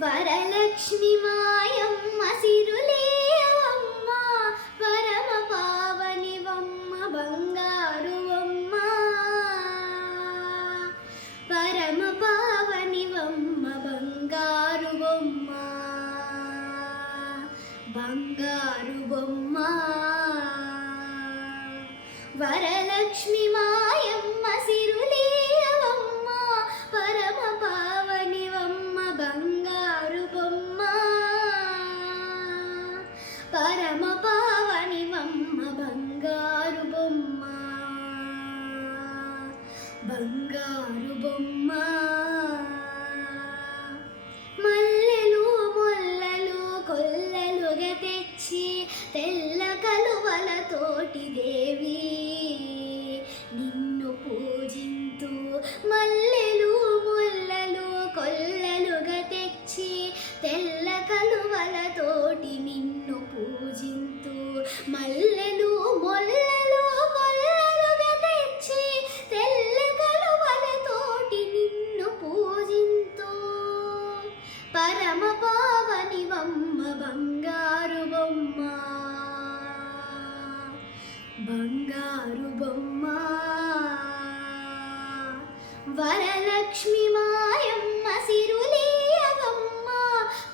వరలక్ష్మి మాయమ్మ సిరులేయవమ్మ పరమ పావనివమ్మ బంగారువమ్మ. పరమ పావనివమ్మ బంగారు బొమ్మ బంగారు బొమ్మ వరలక్ష్మి మాయమ్మ సి బంగారు బొమ్మ. పరమ పావని బొమ్మ బంగారు బొమ్మ. బంగారు బొమ్మ. వరలక్ష్మి మాయమ్మ సిరులేయమ్మ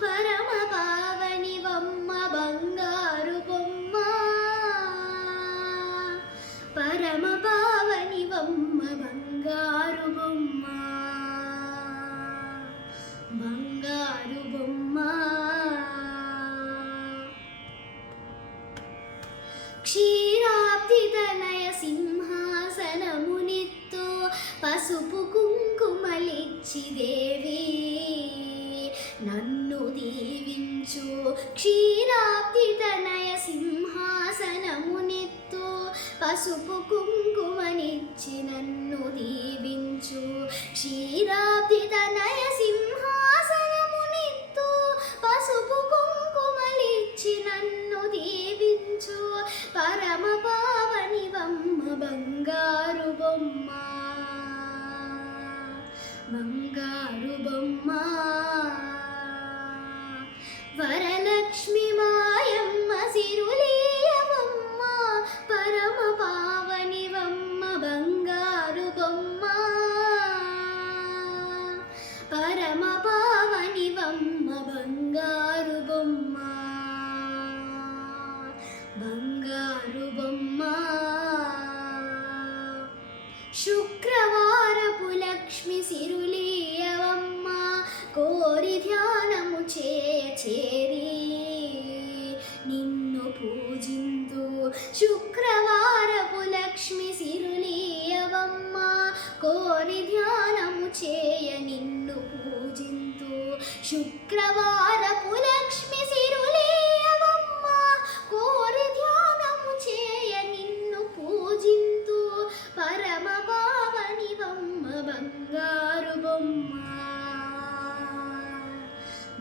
పరమ పావని బొమ్మ బంగారు బొమ్మ. పరమ పావని బొమ్మ బంగారు బొమ్మ. బంగారు బొమ్మ. క్షీరాబ్ది తనయ పసుపు కుంకుమలిచ్చి దేవి నన్ను దీవించు. క్షీరాబ్ది తనయ పసుపు కుంకుమనిచ్చి నన్ను దీవించు. క్షీరాబ్ది తనయ బంగారు బొమ్మ వరలక్ష్మి మాయమ్మ సిరులేయవమ్మ. పరమ పావనివమ్మ బంగారు బొమ్మ పరమ పావనివమ్మ బంగారు బొమ్మ బంగారు బొమ్మ శుక్రవారపు లక్ష్మి సిరు కోరి ధ్యానము చేయ చేరి నిన్ను పూజిందు శుక్రవారపు లక్ష్మి సిరులీయవమ్మ. కోరి ధ్యానము చేయ నిన్ను పూజిందు శుక్రవారపు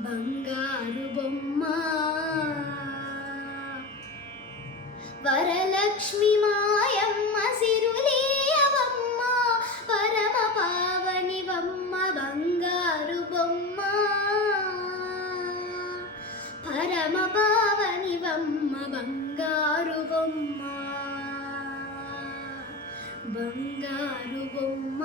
బంగారు బొమ్మ. వరలక్ష్మి మాయమ్మ సిరులేయవమ్మ పరమ పావనివమ్మ బంగారు బొమ్మ. పరమ పావనివమ్మ బంగారు బొమ్మ. బంగారు బొమ్మ.